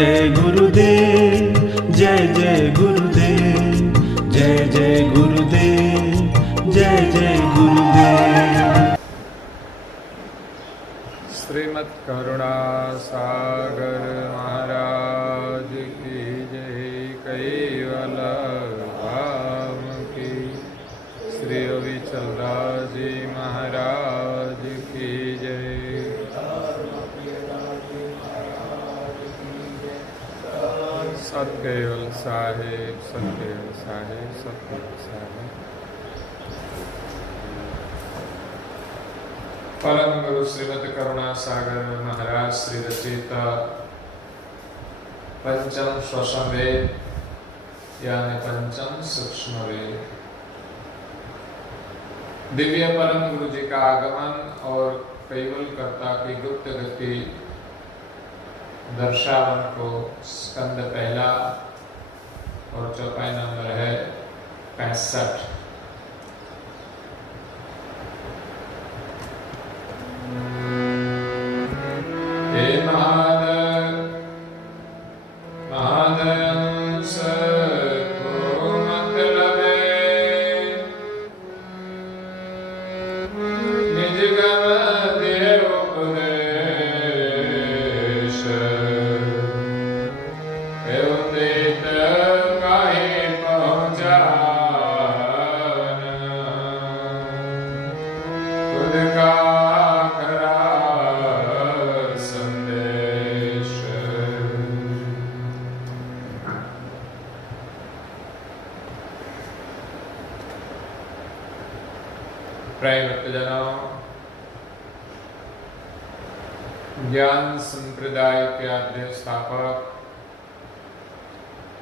जय गुरुदेव, जय जय गुरुदेव, जय जय गुरुदेव, जय जय गुरुदेव। श्रीमद् करुणा सागर महाराज की जय। कैवल धाम की श्री अविचलदास जी महाराज की जय। सतकेवल साहेब, सतकेवल साहेब, सतकेवल साहेब। परम गुरु श्रीमद् करुणा सागर महाराज श्री रचित पंचम श्वसन वेद यानी पंचम सूक्ष्म वेद, दिव्य परम गुरु जी का आगमन और कैवल कर्ता की गुप्त गति दर्शावन को स्कंद पहला और चौपाई नंबर है 65। हे महादंस को मतलबे निज गम दे उपदेश एवं काहे पहुँचान खुद का करा संदेश। प्रिय भक्तजनों, ज्ञान संप्रदाय के आद्य स्थापक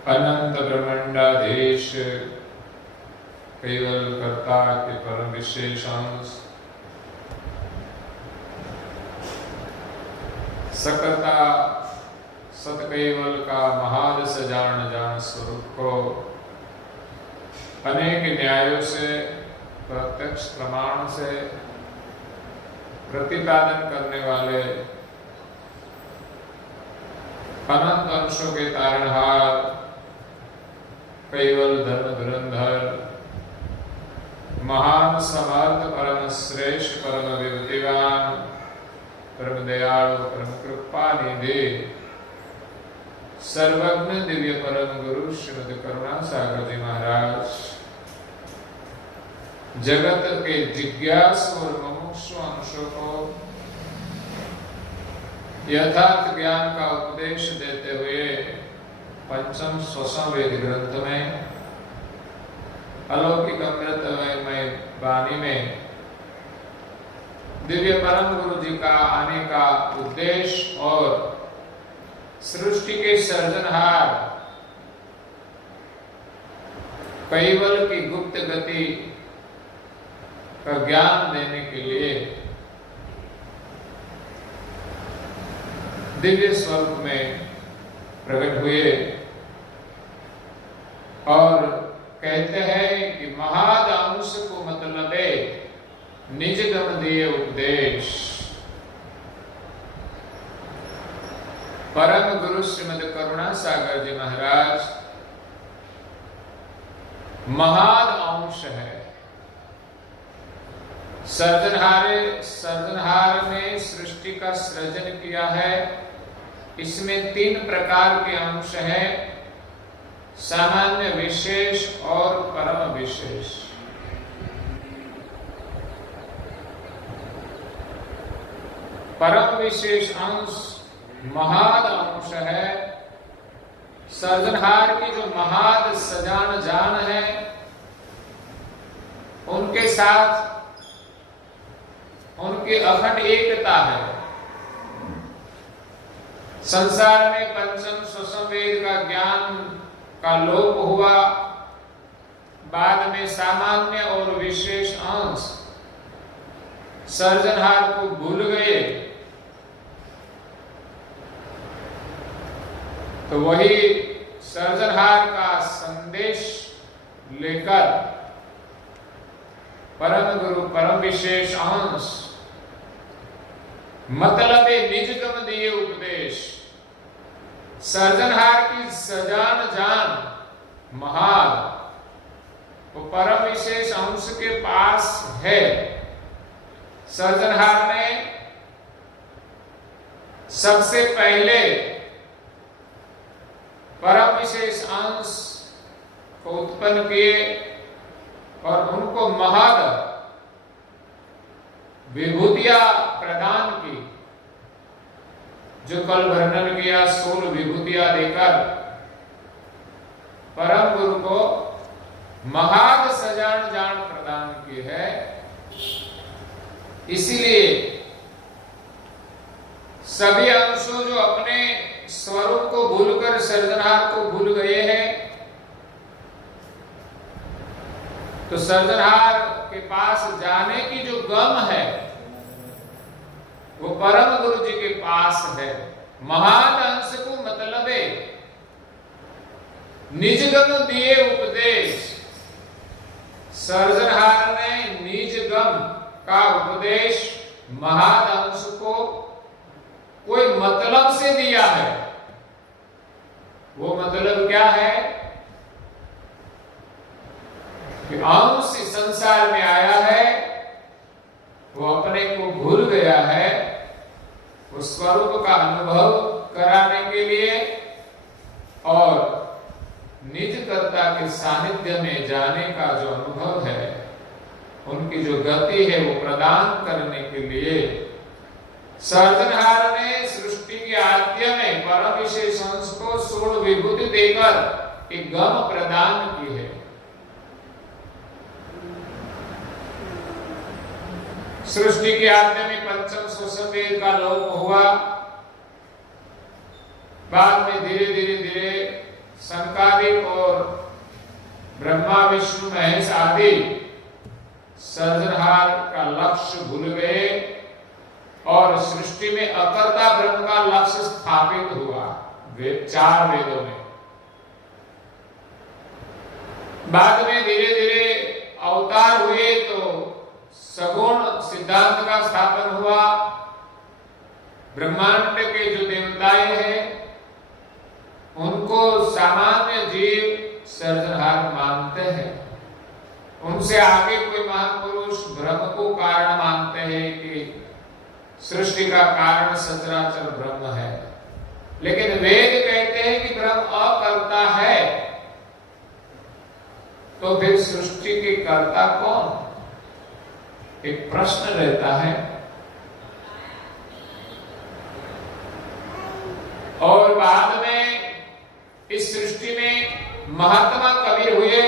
अनंत ब्रह्मांडाधीश कैवल कर्ता के परम विशेष अंश सकर्ता सतकैवल का महान सजान जान स्वरूप को अनेक न्यायों से प्रत्यक्ष प्रमाण से प्रतिपादन करने वाले अनंत अंशों के तारणहार कैवल धर्म धुरंधर महान समर्थ परम श्रेष्ठ परम विभूतिवान परम दयालु परम कृपा निधि सर्वज्ञ दिव्य परम गुरु श्रीमद् करुणा सागर जी महाराज जगत के जिज्ञासु और मुमुक्षु अंशों को यथार्थ ज्ञान का उपदेश देते हुए पंचम श्वसन वेद ग्रंथ में अलौकिक अमृतमय वाणी में दिव्य परम गुरु जी का आने का उद्देश्य और सृष्टि के सर्जनहार कैवल की गुप्त गति का ज्ञान देने के लिए दिव्य स्वरूप में प्रकट हुए और कहते हैं कि महादांश को मतलब निज गम दिए उपदेश। परम गुरु श्रीमद् करुणा सागर जी महाराज महान अंश है। सर्जनहार में सृष्टि का सृजन किया है। इसमें 3 प्रकार के अंश हैं, सामान्य, विशेष और परम विशेष। परम विशेष अंश महाद अंश है। सर्जनहार की जो महाद सजान जान है उनके साथ उनकी अखंड एकता है। संसार में पंचम श्वसन वेद का ज्ञान का लोप हुआ, बाद में सामान्य और विशेष अंश सर्जनहार को भूल गए, तो वही सर्जनहार का संदेश लेकर परम गुरु परम विशेष अंश मतलब निज गम दिए उपदेश सर्जनहार की सजान जान महाल वो परम विशेष अंश के पास है। सर्जनहार ने सबसे पहले परम विशेष अंश को उत्पन्न किए और उनको महद विभूतियां प्रदान की, जो कल वर्णन किया 16 विभूतियां देकर परम गुरु को महाद सजान जान प्रदान की है। इसीलिए सभी अंशों जो अपने स्वरूप को भूलकर सर्जनहार को भूल गए हैं, तो सर्जनहार के पास जाने की जो गम है वो परम गुरु जी के पास है। महान अंश को मतलब है निजगम दिए उपदेश। सर्जनहार ने निजगम का उपदेश महान अंश को कोई मतलब से दिया है। वो मतलब क्या है कि अंश संसार में आया है, वो अपने को भूल गया है, वो स्वरूप का अनुभव कराने के लिए और निज कर्ता के सानिध्य में जाने का जो अनुभव है, उनकी जो गति है वो प्रदान करने के लिए सर्जनहार ने सृष्टि के आद्य में परम विशेष अंश को 16 विभूति देकर एक गम प्रदान की है। सृष्टि के आद्य में पंचम स्वसंवेद का लोप हुआ। बाद में धीरे धीरे संकादिक और ब्रह्मा विष्णु महेश आदि सर्जनहार का लक्ष्य भूल गए और सृष्टि में अकर्ता ब्रह्म का लक्ष्य स्थापित हुआ। चार वेदों में बाद में धीरे धीरे अवतार हुए तो सगुण सिद्धांत का स्थापन हुआ। ब्रह्मांड के जो देवताएं हैं उनको सामान्य जीव सर्जनहार मानते हैं। उनसे आगे कोई महापुरुष ब्रह्म को कारण मानते हैं कि सृष्टि का कारण सचराचर ब्रह्म है। लेकिन वेद कहते हैं कि ब्रह्म अकर्ता है, तो फिर सृष्टि के कर्ता कौन? एक प्रश्न रहता है। और बाद में इस सृष्टि में महात्मा कबीर हुए,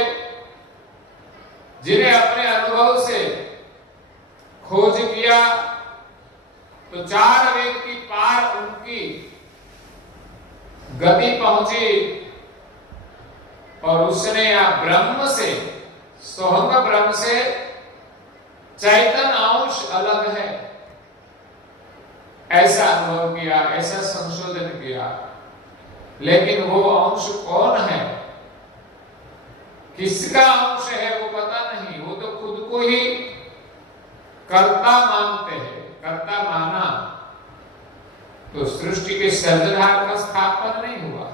जिन्हें अपने अनुभव से खोज किया तो 4 वेद की पार उनकी गति पहुंची और उसने ब्रह्म से, सोहंग ब्रह्म से चैतन्य अंश अलग है ऐसा अनुभव किया, ऐसा संशोधन किया। लेकिन वो अंश कौन है, किसका अंश है वो पता नहीं। वो तो खुद को ही कर्ता मानते हैं। कर्ता माना तो सृष्टि के सर्जनहार का स्थापन नहीं हुआ।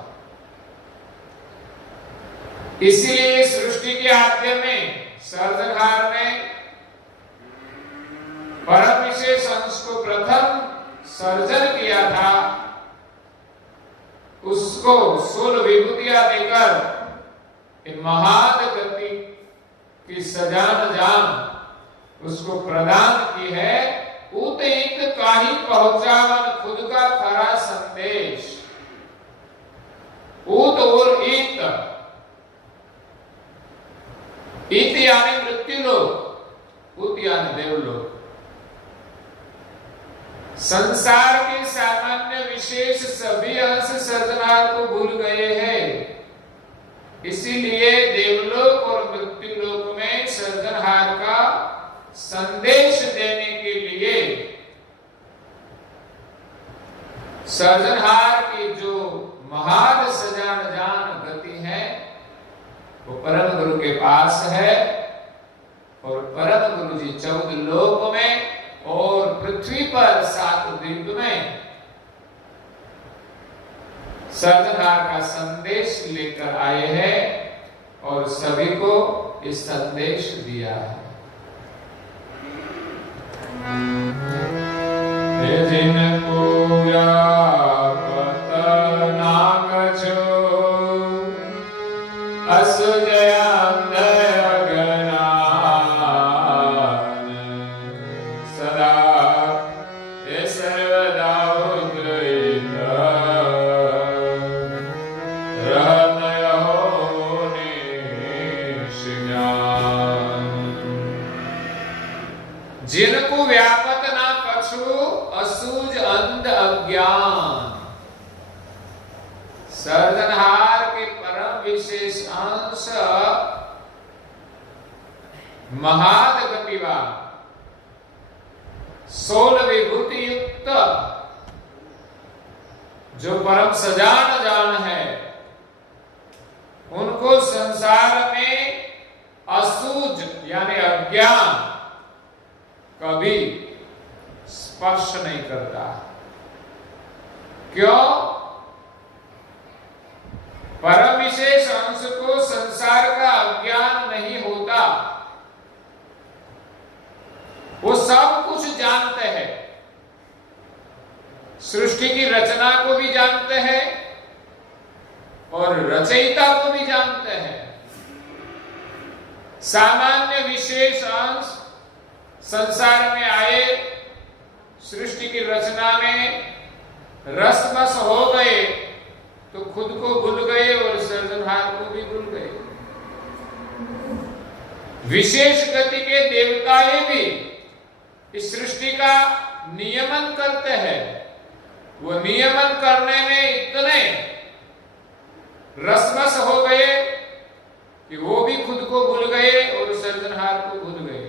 इसीलिए सृष्टि के आद्य में सर्जनहार ने परम विशेष अंश को प्रथम सर्जन किया था। उसको 16 विभूतियां देकर महान गति की सजान जान उसको प्रदान की है। उत इत काही पहुंचावन खुद का खरा संदेश। उत और इत, इत यानी मृत्यु लोक, उत यानी देवलोक। संसार के सामान्य विशेष सभी अंश सर्जनहार को भूल गए हैं। इसीलिए देवलोक और मृत्युलोक में सर्जनहार का संदेश देने के लिए सर्जनहार की जो महान सजान जान गति है वो परम गुरु के पास है। और परम गुरु जी 14 लोक में और पृथ्वी पर 7 द्वीप में सर्जनहार का संदेश लेकर आए हैं और सभी को इस संदेश दिया है। जिनको व्यापत ना कछु असुजयान अगनान सदा ये सर्वदा उद्रहित रहत हो निष्ज्ञान। जिनको व्यापत ना कछु असूझ अंध अज्ञान। सर्जनहार के परम विशेष अंश महाद गतिवा 16 विभूति युक्त जो परम सजान जान है, उनको संसार में असूझ यानी अज्ञान कभी स्पर्श नहीं करता। क्यों? परम विशेष अंश को संसार का अज्ञान नहीं होता। वो सब कुछ जानते हैं, सृष्टि की रचना को भी जानते हैं और रचयिता को भी जानते हैं। सामान्य विशेष अंश संसार में आए, सृष्टि की रचना में रसमस हो गए तो खुद को भूल गए और सर्जनहार को भी भूल गए। विशेष गति के देवताएं भी इस सृष्टि का नियमन करते हैं। वो नियमन करने में इतने रसमस हो गए कि वो भी खुद को भूल गए और सर्जनहार को भूल गए।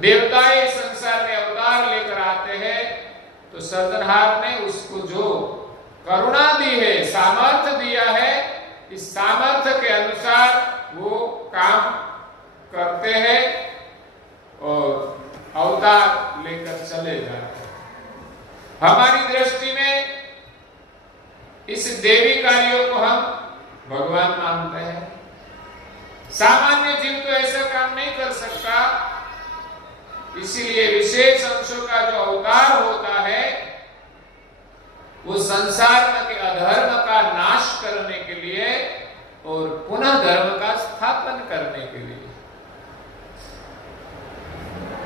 देवताएं संसार में अवतार लेकर आते हैं तो सर्जनहार ने उसको जो करुणा दी है, सामर्थ्य दिया है, इस सामर्थ्य के अनुसार वो काम करते हैं और अवतार लेकर चले जाते हैं। हमारी दृष्टि में इस देवी कार्यों को हम भगवान मानते हैं। सामान्य जीव तो ऐसा काम नहीं कर सकता, इसीलिए विशेष अंशों का जो अवतार होता है वो संसार के अधर्म का नाश करने के लिए और पुनः धर्म का स्थापन करने के लिए।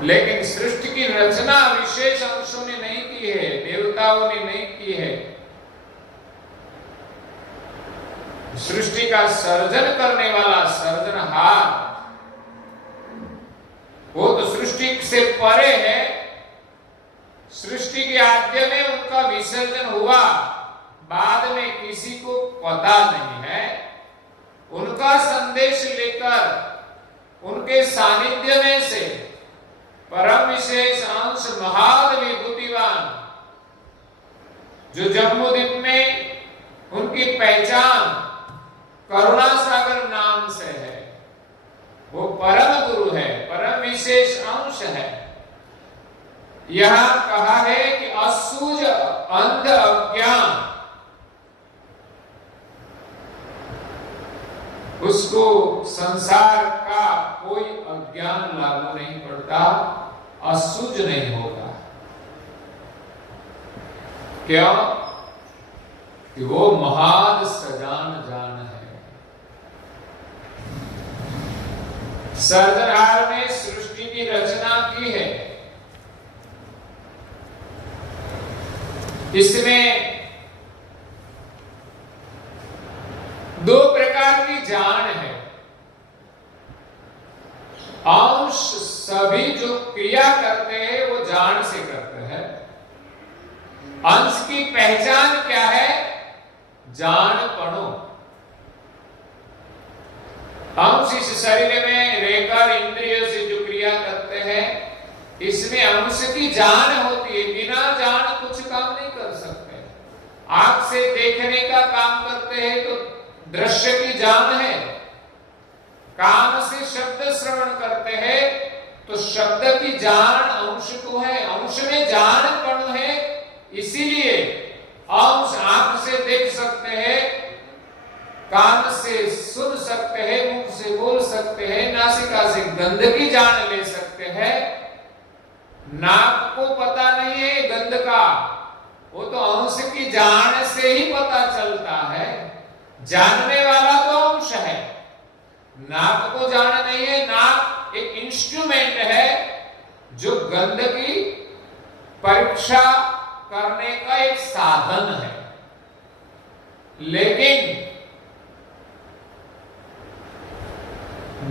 लेकिन सृष्टि की रचना विशेष अंशों ने नहीं की है, देवताओं ने नहीं की है। सृष्टि का सर्जन करने वाला सर्जनहार वो तो सृष्टि से परे है। सृष्टि के आद्य में उनका विसर्जन हुआ, बाद में किसी को पता नहीं है। उनका संदेश लेकर उनके सानिध्य में से परम विशेष अंश महाद विभूतिवान जो जम्बूद्वीप में उनकी पहचान करुणा सागर नाम से है, वो परम गुरु है, परम विशेष अंश है। यहां कहा है कि असूझ अंध अज्ञान, उसको संसार का कोई अज्ञान लागू नहीं पड़ता, असूझ नहीं होगा। क्यों? कि वो महाद सजान जान है। सर्जनहार ने सृष्टि की रचना की है। इसमें दो प्रकार की जान है। अंश सभी जो क्रिया करते हैं वो जान से करते हैं। अंश की पहचान क्या है? जानपणो। अंश इस शरीर में रहकर इंद्रियों से जो क्रिया करते हैं, इसमें अंश की जान होती है। बिना जान कुछ काम नहीं कर सकते। आंख से देखने का काम करते हैं तो दृश्य की जान है। कान से शब्द श्रवण करते हैं तो शब्द की जान अंश को है। अंश में जानपण है, इसीलिए अंश आंख से देख सकते हैं, कान से सुन सकते हैं, मुख से बोल सकते हैं, नासिका से गंध की जान ले सकते हैं। नाक को पता नहीं है गंध का, वो तो अंश की जान से ही पता चलता है। जानने वाला तो अंश है, नाक को जान नहीं है। नाक एक इंस्ट्रूमेंट है जो गंध की परीक्षा करने का एक साधन है। लेकिन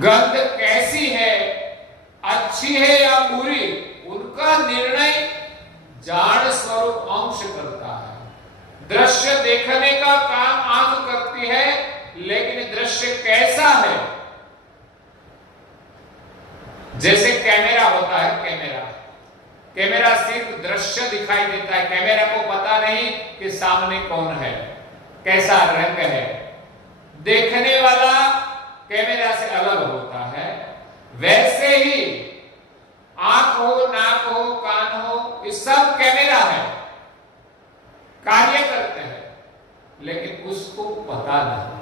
गंध कैसी है, अच्छी है या बुरी, उनका निर्णय जान स्वरूप अंश करता है। दृश्य देखने का काम आंख करती है, लेकिन दृश्य कैसा है, जैसे कैमरा होता है, कैमरा सिर्फ दृश्य दिखाई देता है, कैमरा को पता नहीं कि सामने कौन है, कैसा रंग है। देखने वाला कैमरा से अलग होता है। वैसे ही आंख हो, नाक हो, कान हो, ये सब कैमरा है, कार्य करते हैं, लेकिन उसको पता नहीं।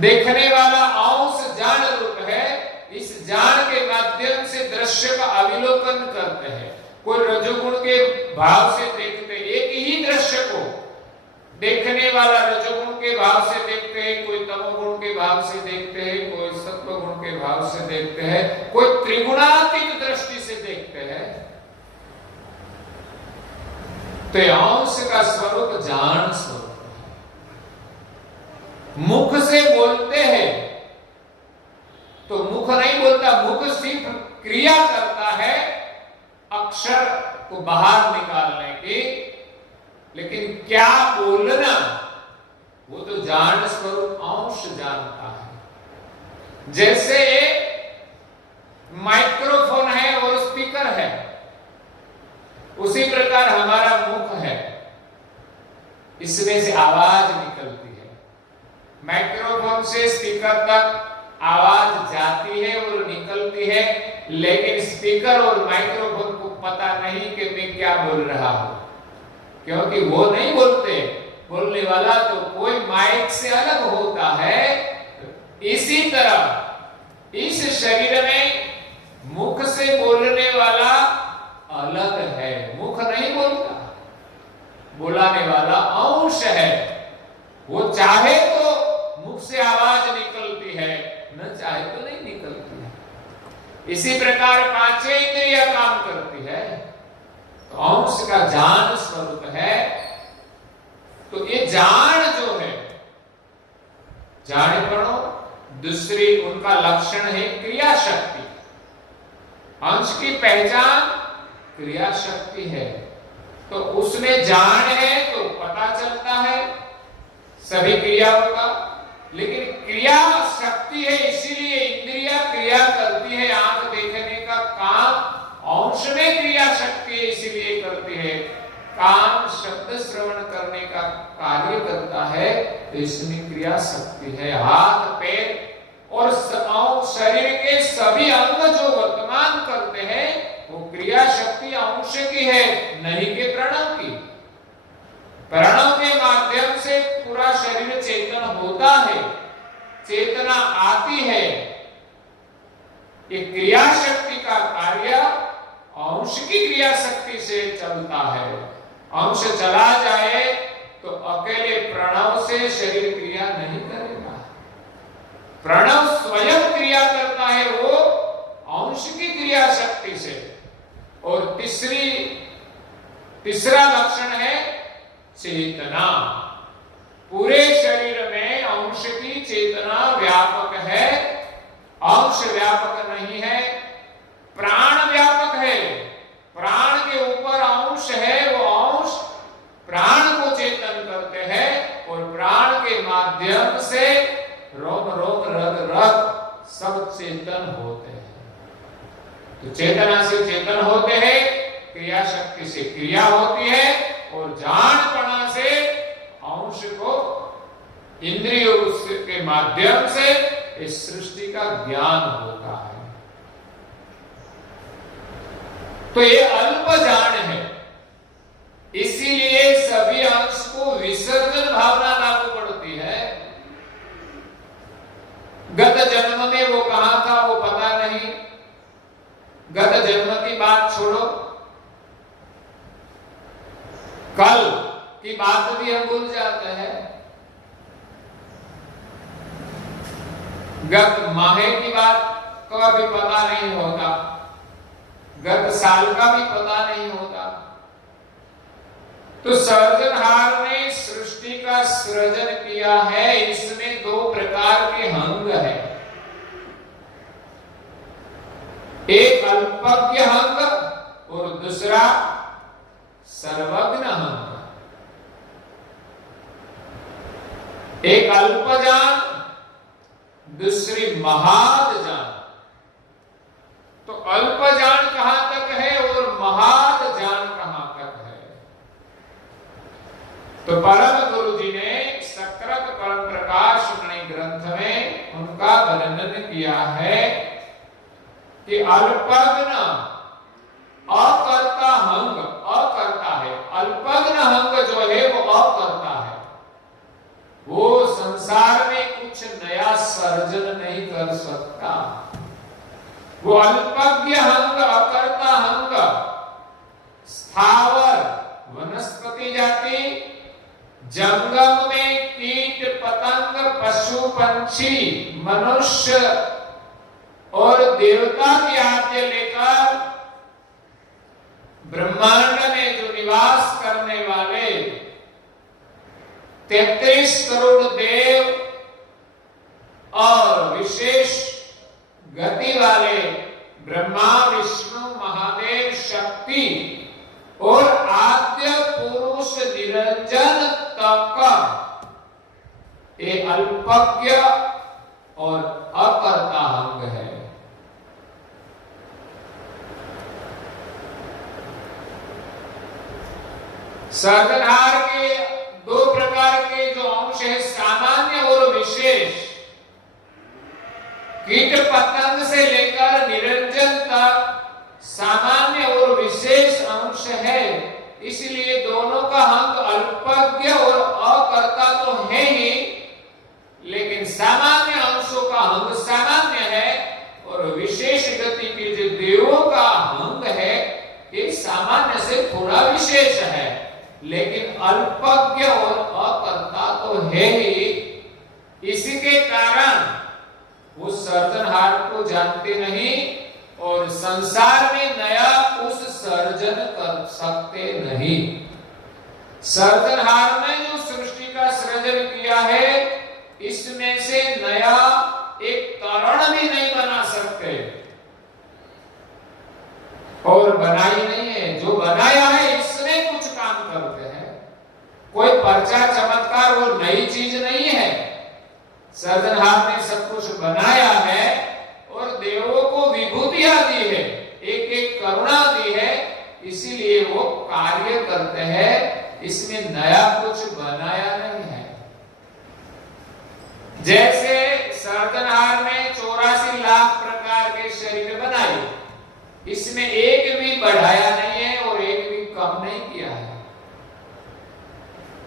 देखने वाला अंश जान रूप है, इस जान के माध्यम से दृश्य का अवलोकन करते हैं। कोई रजोगुण के भाव से देखते, एक ही दृश्य को देखने वाला रजोगुण के भाव से देखते हैं, कोई तमोगुण के भाव से देखते हैं, कोई सत्वगुण के भाव से देखते हैं, कोई त्रिगुणात्मक दृष्टि से देखते हैं। तो अंश का स्वरूप जान स्वरूप है। मुख से बोलते हैं तो मुख नहीं बोलता, मुख सिर्फ क्रिया करता है अक्षर को बाहर निकालने की, लेकिन क्या बोलना वो तो जान स्वरूप अंश जानता है। जैसे माइक्रोफोन है और स्पीकर है, उसी प्रकार हमारा मुख है, इसमें से आवाज निकलती है। माइक्रोफोन से स्पीकर तक आवाज जाती है और निकलती है, लेकिन स्पीकर और माइक्रोफोन को पता नहीं कि मैं क्या बोल रहा हूं, क्योंकि वो नहीं बोलते। बोलने वाला तो कोई माइक से अलग होता है। इसी तरह इस शरीर में मुख से बोलने वाला अलग है, मुख नहीं बोलता, बुलाने वाला अंश है। वो चाहे तो मुख से आवाज निकलती है, न चाहे तो नहीं निकलती है। इसी प्रकार पांचों इंद्रियां काम करती है, तो अंश का जान स्वरूप है। तो ये जान जो है, जाने पड़ो, दूसरी उनका लक्षण है क्रिया शक्ति। अंश की पहचान क्रिया शक्ति है। तो उसमें जान है तो पता चलता है सभी क्रियाओं का, लेकिन क्रिया शक्ति है, इसीलिए इंद्रिया क्रिया करती है। आंख देखने का काम अंश में क्रिया शक्ति है, इसीलिए करती है। कान शब्द श्रवण करने का कार्य करता है, तो इसमें क्रिया शक्ति है। हाथ पैर और शरीर के सभी अंग जो वर्तमान करते हैं, वो क्रिया शक्ति अंश की है, नहीं के प्रणव की। प्रणव के माध्यम से पूरा शरीर चेतन होता है, चेतना आती है। ये क्रिया शक्ति का कार्य अंश की क्रिया शक्ति से चलता है। अंश चला जाए तो अकेले प्रणव से शरीर क्रिया नहीं करेगा। प्रणव स्वयं क्रिया करता है, वो अंश की क्रिया शक्ति से। और तीसरा लक्षण है चेतना। पूरे शरीर में अंश की चेतना व्यापक है, अंश व्यापक नहीं है, प्राण व्यापक है। प्राण के ऊपर अंश है, वो अंश प्राण को चेतन करते हैं, और प्राण के माध्यम से रोम रोम रग रग सब चेतन होते हैं। तो चेतना से चेतन होते हैं, क्रिया शक्ति से क्रिया होती है, और जानपना से अंश को इंद्रियों के माध्यम से इस सृष्टि का ज्ञान होता है। तो ये अल्प जान है। इसीलिए सभी अंश को विसर्जन भावना लागू पड़ती है। गत जन्म में वो कहां था वो पता नहीं, गत जन्म की बात छोड़ो, कल की बात भी हम भूल जाते हैं, गत माह की बात का भी पता नहीं होता, गत साल का भी पता नहीं होता। तो सृजनहार ने सृष्टि का सृजन किया है। इसमें दो प्रकार के अंग है, एक अल्पज्ञ अंग और दूसरा सर्वज्ञ अंग। एक अल्पजान, दूसरी महाद जान। तो अल्पजान कहां तक है और महाद जान कहां तक है? तो परम गुरु जी ने सक्रत परम प्रकाश मणि ग्रंथ में उनका वर्णन किया है कि अल्पज्ञ अकर्ता अंग, अकर्ता है। अल्पज्ञ अंग जो है वो अकर्ता है, वो संसार में कुछ नया सर्जन नहीं कर सकता। वो अल्पज्ञ अंग, अकर्ता अंग स्थावर वनस्पति जाति, जंगम में कीट पतंग, पशु पंछी, मनुष्य और देवता की आज्ञा लेकर ब्रह्मांड में जो निवास करने वाले 33 करोड़ देव और विशेष गति वाले ब्रह्मा, विष्णु, महादेव, शक्ति और आद्य पुरुष निरंजन तक ये अल्पज्ञ और अकर्ता अंग है। सृजनहार के दो प्रकार के जो अंश है, सामान्य और विशेष। कीट पतंग से लेकर निरंजन तक सामान्य और विशेष अंश है। इसलिए दोनों का अंग अल्पज्ञ और अकर्ता तो है ही, लेकिन सामान्य अंशों का अंग सामान्य है और विशेष गति के जो देवों का अंग है ये सामान्य से थोड़ा विशेष है, लेकिन अल्पज्ञ और अकर्ता तो है ही। इसी के कारण वो सृजनहार को जानते नहीं और संसार में नया कुछ सर्जन कर सकते नहीं। सृजनहार ने जो सृष्टि का सृजन किया है, इसमें से नया एक कारण भी नहीं बना सकते और बनाई नहीं है। जो बनाया है इसमें कुछ काम करते हैं, कोई पर्चा चमत्कार वो नई चीज नहीं है। सृजनहार ने सब कुछ बनाया है और देवों को विभूतियां दी है, एक एक करुणा दी है, इसीलिए वो कार्य करते हैं। इसमें नया कुछ बनाया नहीं है। जैसे सृजनहार ने 84 लाख प्रकार के शरीर बनाए, इसमें एक भी बढ़ाया नहीं है और एक भी कम नहीं किया है।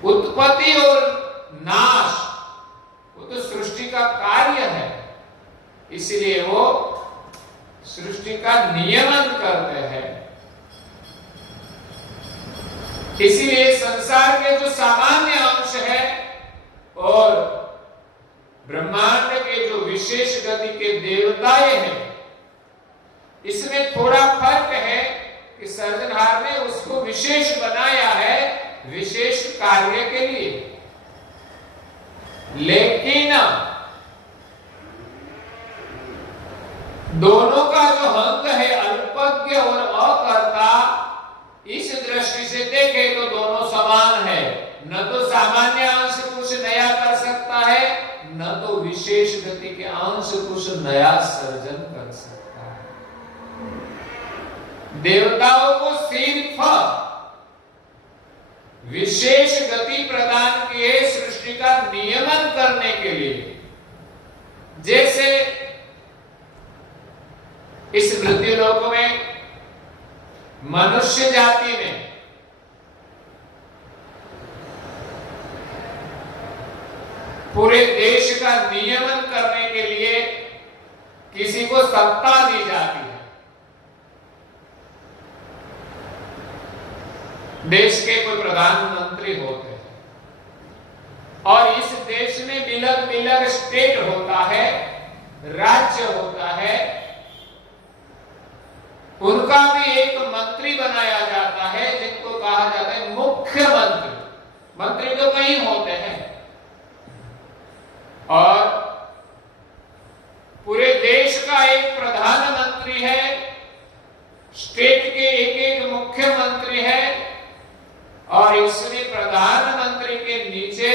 उत्पत्ति और नाश वो तो सृष्टि का कार्य है, इसलिए वो सृष्टि का नियमन करते हैं। इसीलिए संसार के जो सामान्य अंश है और ब्रह्मांड के जो विशेष गति के देवताएं हैं, इसमें थोड़ा फर्क है कि सृजनहार ने उसको विशेष बनाया है विशेष कार्य के लिए, लेकिन दोनों का जो अंग है अल्पज्ञ और अकर्ता, इस दृष्टि से देखे तो दोनों समान है। न तो सामान्य अंश कुछ नया कर सकता है, न तो विशेष गति के अंश कुछ नया सर्जन कर सकता है। देवताओं को सिर्फ विशेष गति प्रदान किए सृष्टि का नियमन करने के लिए। जैसे इस मृत्युलोक में मनुष्य जाति में पूरे देश का नियमन करने के लिए किसी को सत्ता दी जाती है। देश के कोई प्रधानमंत्री होते हैं और इस देश में बिलग बिलग स्टेट होता है, राज्य होता है, उनका भी एक मंत्री बनाया जाता है जिनको कहा जाता है मुख्यमंत्री। मंत्री तो कई होते हैं और पूरे देश का एक प्रधानमंत्री है, स्टेट के एक एक मुख्यमंत्री है और इसमें प्रधानमंत्री के नीचे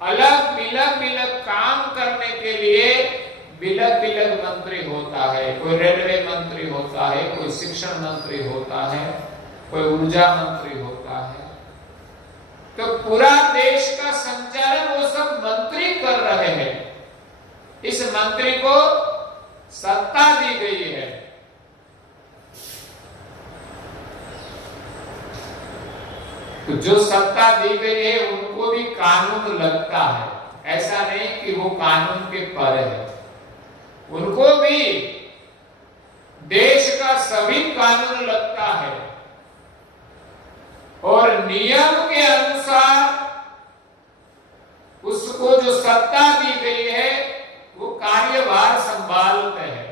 अलग बिलग काम करने के लिए बिलग मंत्री होता है। कोई रेलवे मंत्री होता है, कोई शिक्षण मंत्री होता है, कोई ऊर्जा मंत्री होता है। तो पूरा देश का संचालन वो सब मंत्री कर रहे हैं। इस मंत्री को सत्ता दी गई है। तो जो सत्ता दी गई है उनको भी कानून लगता है, ऐसा नहीं कि वो कानून के परे है। उनको भी देश का सभी कानून लगता है और नियम के अनुसार उसको जो सत्ता दी गई है वो कार्यभार संभालते हैं।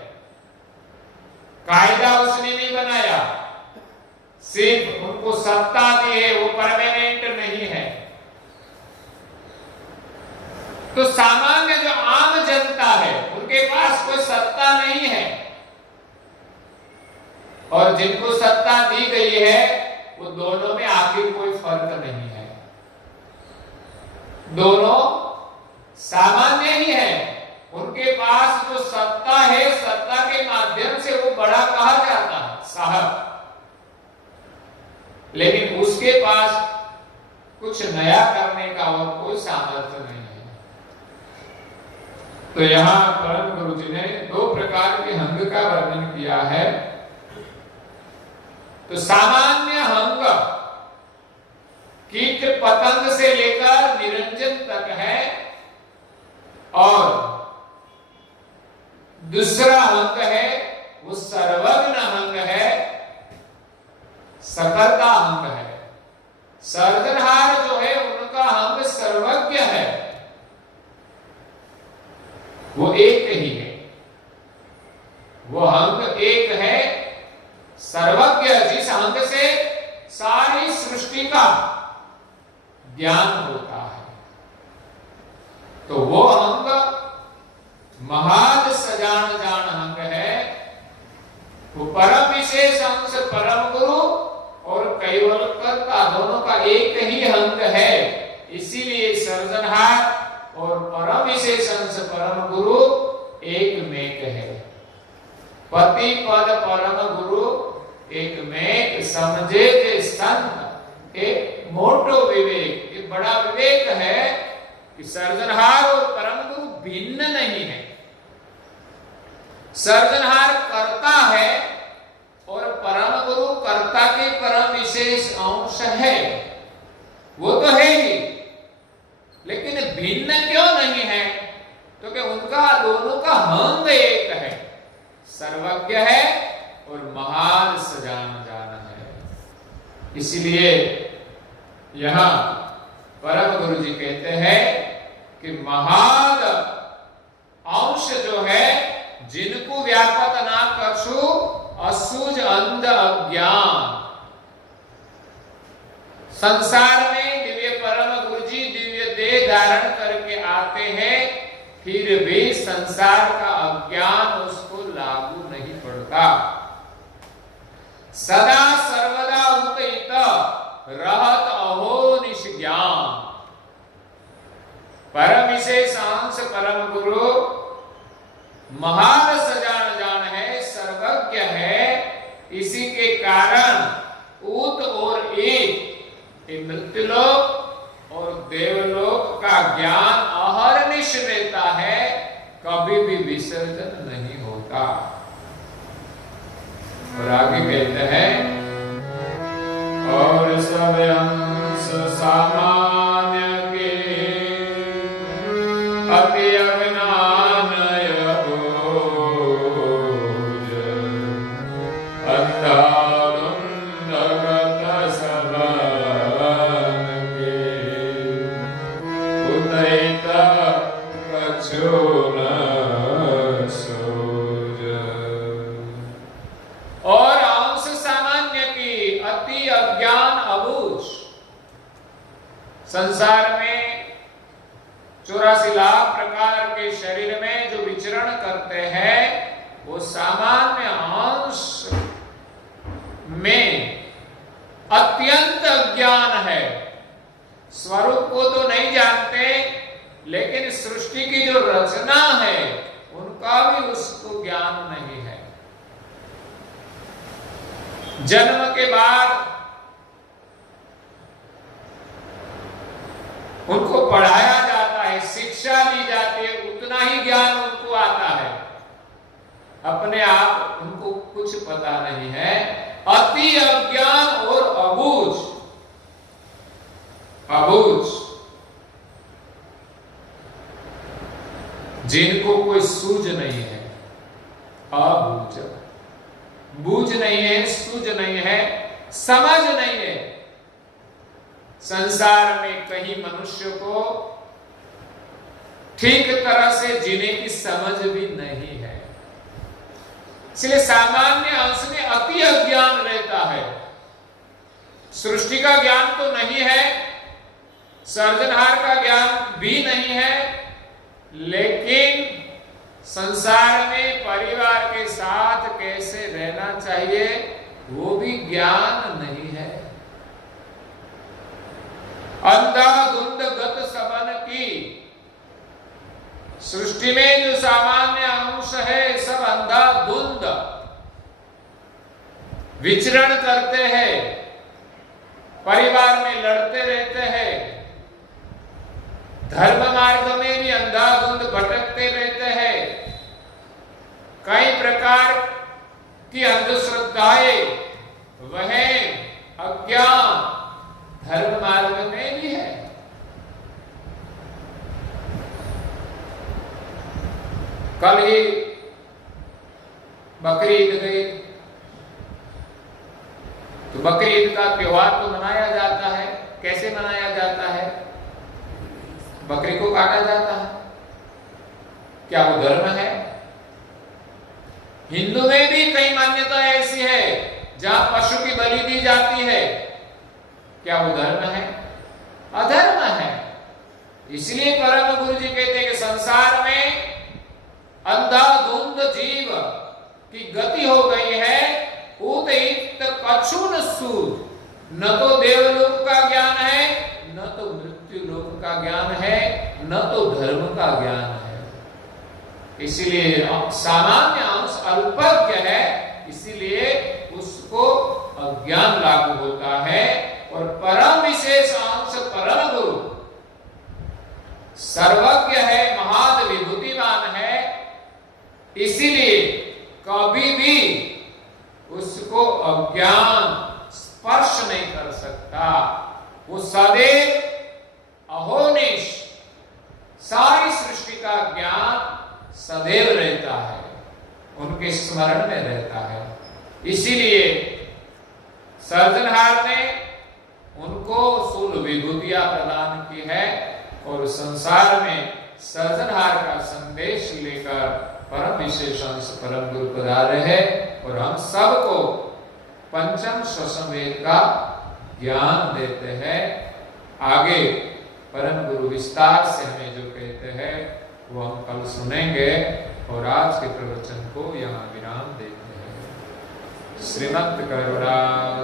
कायदा उसने नहीं बनाया, सिर्फ उनको सत्ता दी है, वो परमानेंट नहीं है। तो सामान्य जो आम जनता है उनके पास कोई सत्ता नहीं है और जिनको सत्ता दी गई है वो दोनों में आखिर कोई फर्क नहीं है, दोनों सामान्य ही है। उनके पास जो सत्ता है, सत्ता के माध्यम से वो बड़ा कहा जाता है, साहब, लेकिन उसके पास कुछ नया करने का और कोई सामर्थ्य नहीं है। तो यहां परम गुरु जी ने दो प्रकार के हंग का वर्णन किया है। तो सामान्य हंग कीट पतंग से लेकर निरंजन तक है और दूसरा हंग है वो सर्वज्ञ हंग है, सकर्ता हंग है। सर्जनहार जो है उनका हंग सर्वज्ञ है, वो एक ही है, वो हंग एक है सर्वज्ञ, जिस हंग से सारी सृष्टि का ज्ञान होता है। तो वो हंग महाद सजान जान हंग है, वो परम विशेष अंश परम गुरु और कैवल कर्ता दोनों का एक ही अंग है। इसीलिए सर्जनहार और परम विशेष अंश परम गुरु एक मेक है। पति पद परम गुरु एक मेक समझे जे संत एक मोटो विवेक। एक बड़ा विवेक है कि सर्जनहार और परम गुरु भिन्न नहीं है। सर्जनहार कर्ता है और परम गुरु कर्ता के परम विशेष अंश है, वो तो है ही, लेकिन भिन्न क्यों नहीं है? क्योंकि उनका दोनों का हंग एक है, सर्वज्ञ है और महान सजान जान है। इसलिए यहां परम गुरु जी कहते हैं कि महान अंश जो है जिनको व्यापक ना कछु असूझ अंध अज्ञान। संसार में दिव्य परम गुरु जी दिव्य देह धारण करके आते हैं, फिर भी संसार का अज्ञान उसको लागू नहीं पड़ता। सदा सर्वदा उतइत रहत अहो निष्ज्ञान। परम विशेष अंश परम गुरु महान सजान जान है, सर्वज्ञ है। इसी के कारण उत और एक मृत्युलोक और देवलोक का ज्ञान अहर्निश रहता है, कभी भी विसर्जन नहीं होता। और आगे कहते हैं और सब अंश सामान्य के 84 लाख प्रकार के शरीर में जो विचरण करते हैं वो सामान्य अंश में अत्यंत अज्ञान है। स्वरूप को तो नहीं जानते, लेकिन सृष्टि की जो रचना है उनका भी उसको ज्ञान नहीं है। जन्म के बाद उनको पढ़ाया जाता है, शिक्षा दी जाती है, उतना ही ज्ञान उनको आता है। अपने आप उनको कुछ पता नहीं है। अति अज्ञान और अबूझ, जिनको कोई सूझ नहीं है, अबूझ, बूझ नहीं है, सूझ नहीं है, समझ नहीं है। संसार में कहीं मनुष्य को ठीक तरह से जीने की समझ भी नहीं है। इसलिए सामान्य अंश में अति अज्ञान रहता है। सृष्टि का ज्ञान तो नहीं है, सर्जनहार का ज्ञान भी नहीं है, लेकिन संसार में परिवार के साथ कैसे रहना चाहिए वो भी ज्ञान नहीं है। अंधाधुंध गत सबन की सृष्टि में जो सामान्य अंश है सब अंधाधुंध विचरण करते हैं, परिवार में लड़ते रहते हैं, धर्म मार्ग में भी अंधाधुंध भटकते रहते हैं। कई प्रकार की अंधश्रद्धाएं, वहम, अज्ञान धर्म मार्ग में भी है। कल ही बकरी ईद गई, तो बकरी ईद का त्योहार तो मनाया जाता है। कैसे मनाया जाता है? बकरी को काटा जाता है। क्या वो धर्म है? हिंदू में भी कई मान्यता ऐसी है जहां पशु की बलि दी जाती है। क्या वो धर्म है? अधर्म है। इसलिए परम गुरु जी कहते हैं कि संसार में अंधाधुंध जीव की गति हो गई है। उदित कछुन सूद, न तो देवलोक का ज्ञान है, न तो मृत्यु लोक का ज्ञान है, न तो धर्म का ज्ञान है। इसीलिए सामान्य अंश अल्पज्ञ है, इसीलिए उसको अज्ञान लागू होता है। और परम विशेष अंश परम गुरु सर्वज्ञ है, महान विभूतिमान है, इसीलिए कभी भी उसको अज्ञान स्पर्श नहीं कर सकता। वो सदैव अहोनिश सारी सृष्टि का ज्ञान सदैव रहता है, उनके स्मरण में रहता है। इसीलिए सर्जनहार ने उनको सूल विभूतियां प्रदान की है और संसार में सर्जनहार का संदेश लेकर परम विशेष अंश परम गुरु पधारे हैं और हम सबको पंचम स्वसंवेद का ज्ञान देते हैं। आगे परम गुरु विस्तार से हमें जो कहते हैं वो हम कल सुनेंगे और आज के प्रवचन को यहाँ विराम देते हैं। श्रीमद् करुणा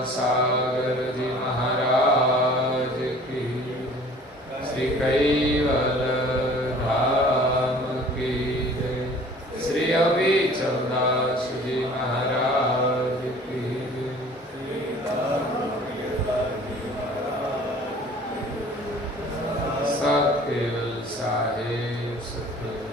सागर जी महाराज की, श्री कैवल धाम की जय, श्री अविचल दास जी महाराज की जय, सत केवल साहेब सत्य